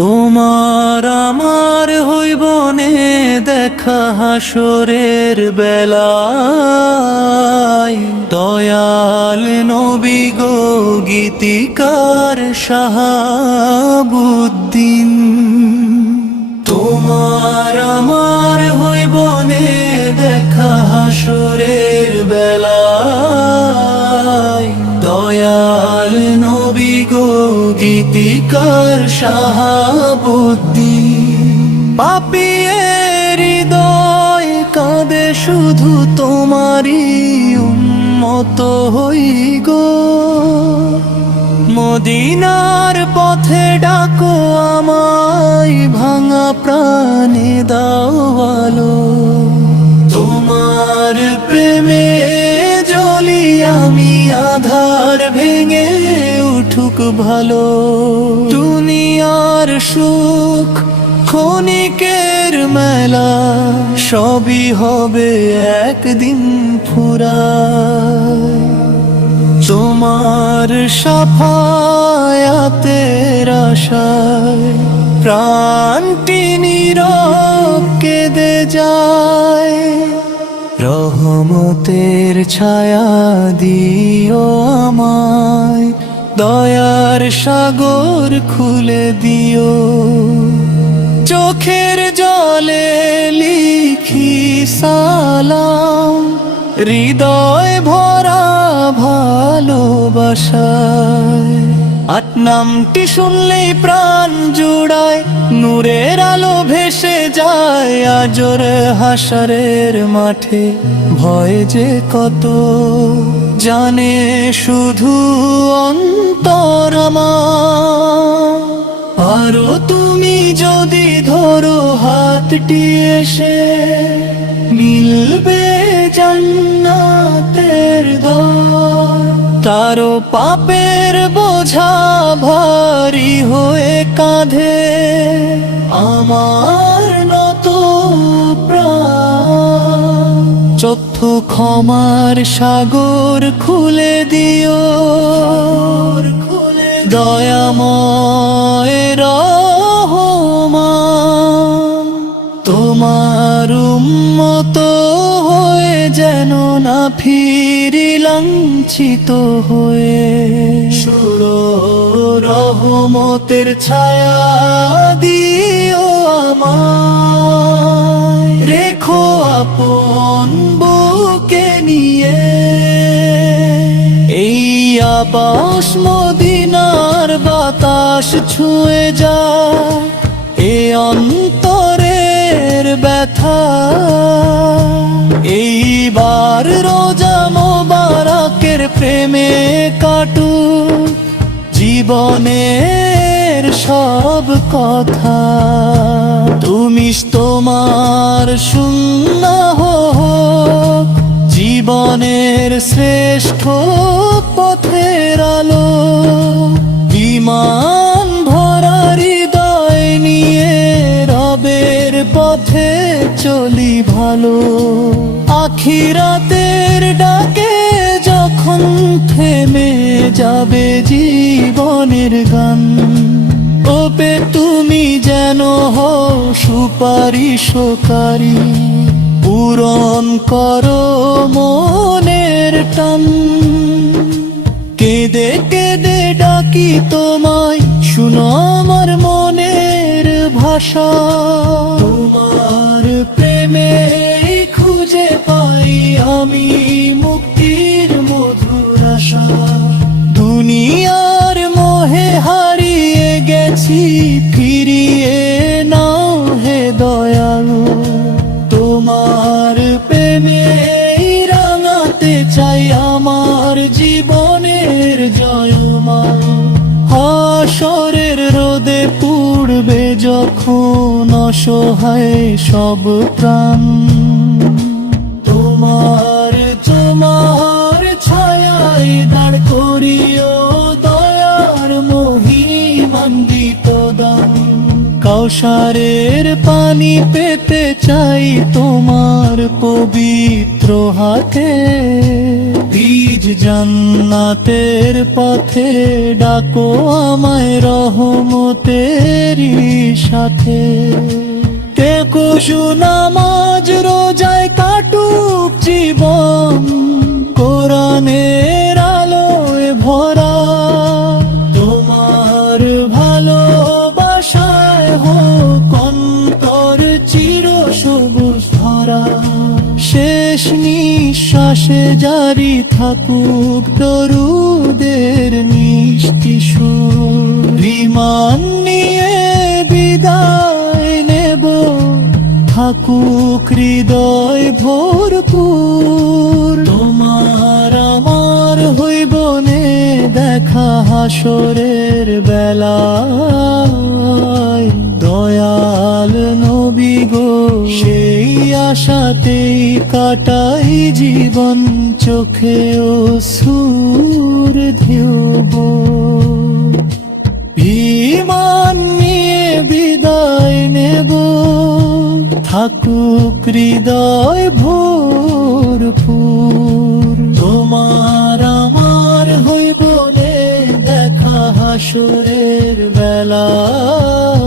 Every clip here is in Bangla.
তোমার আমার হইবনে দেখা হাসরের বেলায়, দয়াল নবী গো গীতিকার শাহাবুদ্দিন। তোমার আমার হইবনে দেখা হাসরের বেলায়, দয়াল নবী গো গীতিকার শাহাবুদ্দিন। পাপিয়ের হৃদয় কাঁদে শুধু তোমারই উম্মত হই গো, মদিনার পথে ডাকো আমায়, ভাঙা প্রাণে দাও আলো। তোমার প্রেমে জ্বলি আমি, আধার ভেঙে উঠুক ভালো। দুনিয়ার সুখ ক্ষণিকের মেলা, সবই হবে একদিন ফুরায়। তোমার শাফায়াতের আশায় প্রাণটি নীরব কেঁদে যায়। রহমতের ছায়া দিও আমায়, দয়ার সাগর খুলে দিও। চোখের জলে লিখি সালাম, হৃদয় ভরা ভালোবাসায়। আট নামটি শুনলেই প্রাণ জুড়ায়, নূরের আলো ভেসে যায়। আজর হাসরের মাঠে ভয় যে কত, জানে শুধু অন্তর আমার। আরো তুমি যদি ধরো হাতটি এসে, মিলবে জান্নাতের দ্বার। তারো পাপের বোঝা ভারী হয়ে কাঁধে আমার নত প্রাণ। চক্ষু ক্ষমার সাগর খুলে দিও, দয়াময় রহমান। তোমার উম্মত হয়ে যেন না ফিরি লাঞ্ছিত হয়ে। সুর রহমতের ছায়া দিও আমায়, রেখো আপন বুকে নিয়ে। এই আবাস মদিনার বাতাস ছুঁয়ে যায়, এ অন্তরের ব্যথা। এইবার রোজা মোবারকের প্রেমে কাটুক জীবনের সব কথা। তুমি তোমার সুন্নাহ হোক জীবনের শ্রেষ্ঠ পথের আলো। ঈমান ভরা হৃদয় নিয়ে রবের পথে চলি ভালো। আখিরাতের ডাকে যখন থেমে যাবে জীবনের গান, ওপে তুমি যেন হও সুপারিশকারী। পূরণ করো মনের টান, কেঁদে কেঁদে ডাকি তোমায়, শুনো আমার মনের ভাষা। তোমার প্রেমে খুঁজে পাই আমি মুক্তির মধুর আশা। দুনিয়ার মোহে হারিয়ে গেছি, ফিরিয়ে নাও হে দয়ালু। তোমার প্রেমে রাঙাতে চাই আমার জীবনের জয়মাল। হাসরের রোদে পুড়বে যখন অসহায় সব প্রাণ, তোমার ছায়ায় দাঁড় করিও দয়ার মহিমান্বিত দান। কাউসারের পানি পেতে চাই তোমার পবিত্র হাতে, বীজ জান্নাতের পথে ডাকো আমায় রহমতেরই সাথে। তেকুশু নামাজ রোজায় কাটুক জীবন, কোরআনের আলোয় ভরা, তোমার ভালোবাসায় হোক অন্তর চির সবুজ ধরা। শেষ নিঃশ্বাসে জারি থাকুক দরুদের মিষ্টি সুর, বিমান নিয়ে বিদায় নেব থাকুক হৃদয় ভরপুর। তোমার আমার হইব নে দেখা হাসরের বেলায়, দয়াল নবী গো সেই আশাতেই কাটাই জীবন, চোখে অশ্রুর ঢেউব। বিমান নিয়ে বিদায় নেব থাকুক হৃদয় ভরপুর। তোমার আমার হইব নে দেখা হাসরের বেলায়,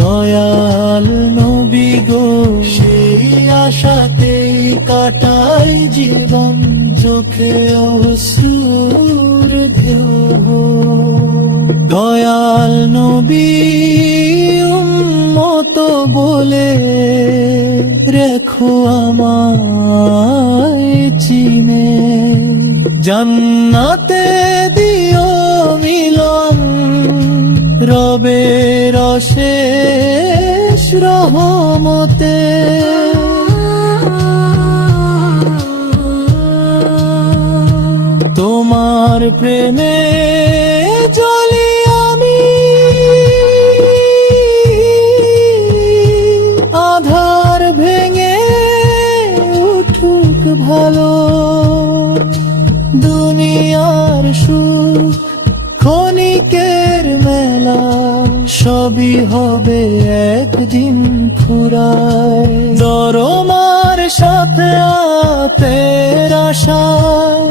দয়াল নবী গো সেই আশাতেই কাটাই জীবন, চোখে অশ্রুর ঢেউ। দয়াল নবী উম্মত বলে রেখো আমায় চিনে, জান্নাতে দিও মিলন রবের অশেষ রহমতে। তোমার প্রেমে জ্বলি আমি, আধার ভেঙে উঠুক ভালো, দুনিয়ার সুখ ক্ষণিকের মেলা, সবই হবে একদিন ফুরায়। দরমার সাথে আপের আশায়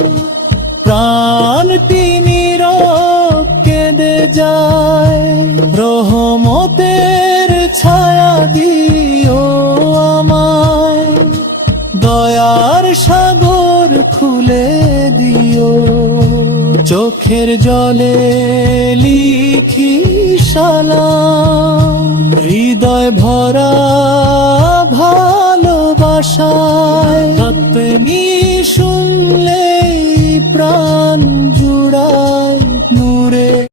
প্রাণটি নীরব কেঁদে যায়, রহমতের ছায়া দিও আমায়, দয়ার সাগর খুলে দিও। চোখের জলে লিখি সালাম, হৃদয় ভরা ভালোবাসায়, আপনি শুনলেই প্রাণ